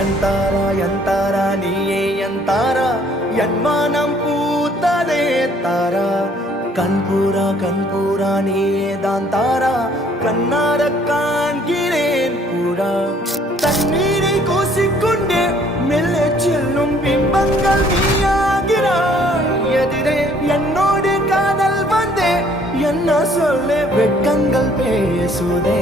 எந்தாரா நீயே எந்தாரா என் மனம் பூத்ததே தாரா கண்பூரா நீயே தான் தாரா கண்ணார காண்கிறேன் கூடா தண்ணீரை கூசிக்கொண்டே மெல்ல செல்லும் பிம்பங்கள் நீயாகிறாய் எதிரே என்னோடு காதல் வந்தே என்ன சொல்ல வெட்கங்கள் பேசுதே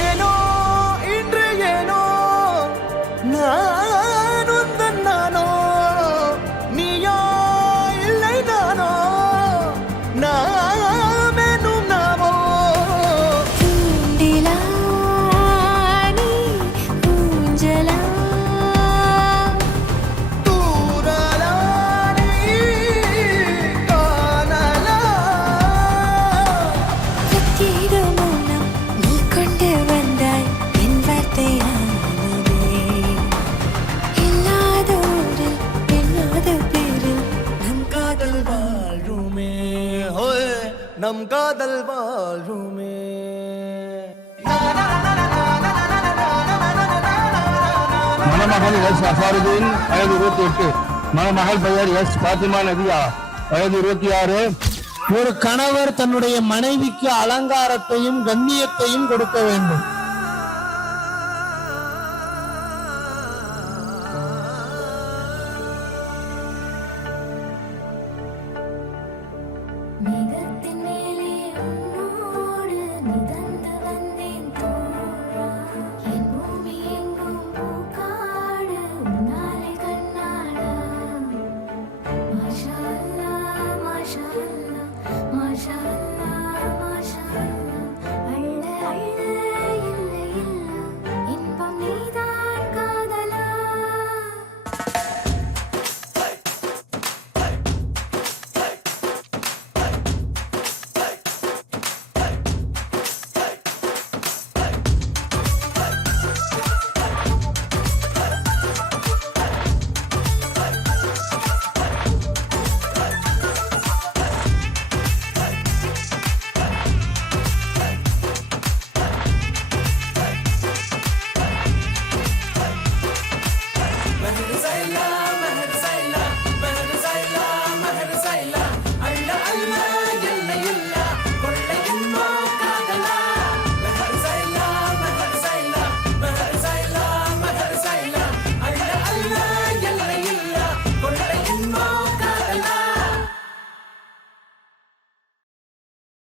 ஏனோ இன்று ஏனோ நான் உந்தன் நானோ நீயோ இல்லை நானோ நாமெனும் நாமோ தூண்டிலா நீ ஊஞ்சலா தூரலா நீ காணலா பிரத்யேக மௌனம் நீ கொண்டு வந்தாய் என் வார்த்தையானதே இல்லாத ஊரில் இல்லாத பேரில் நம் காதல் வாழுமே ஹோய் நம் காதல் வாழுமே மணமகள் எஸ் அசாருதீன் வயது 28, மணமகள் பெயர் எஸ் பாத்திமா நதியா வயது 26. ஒரு கணவர் தன்னுடைய மனைவிக்கு அலங்காரத்தையும் கண்ணியத்தையும் கொடுக்க வேண்டும்.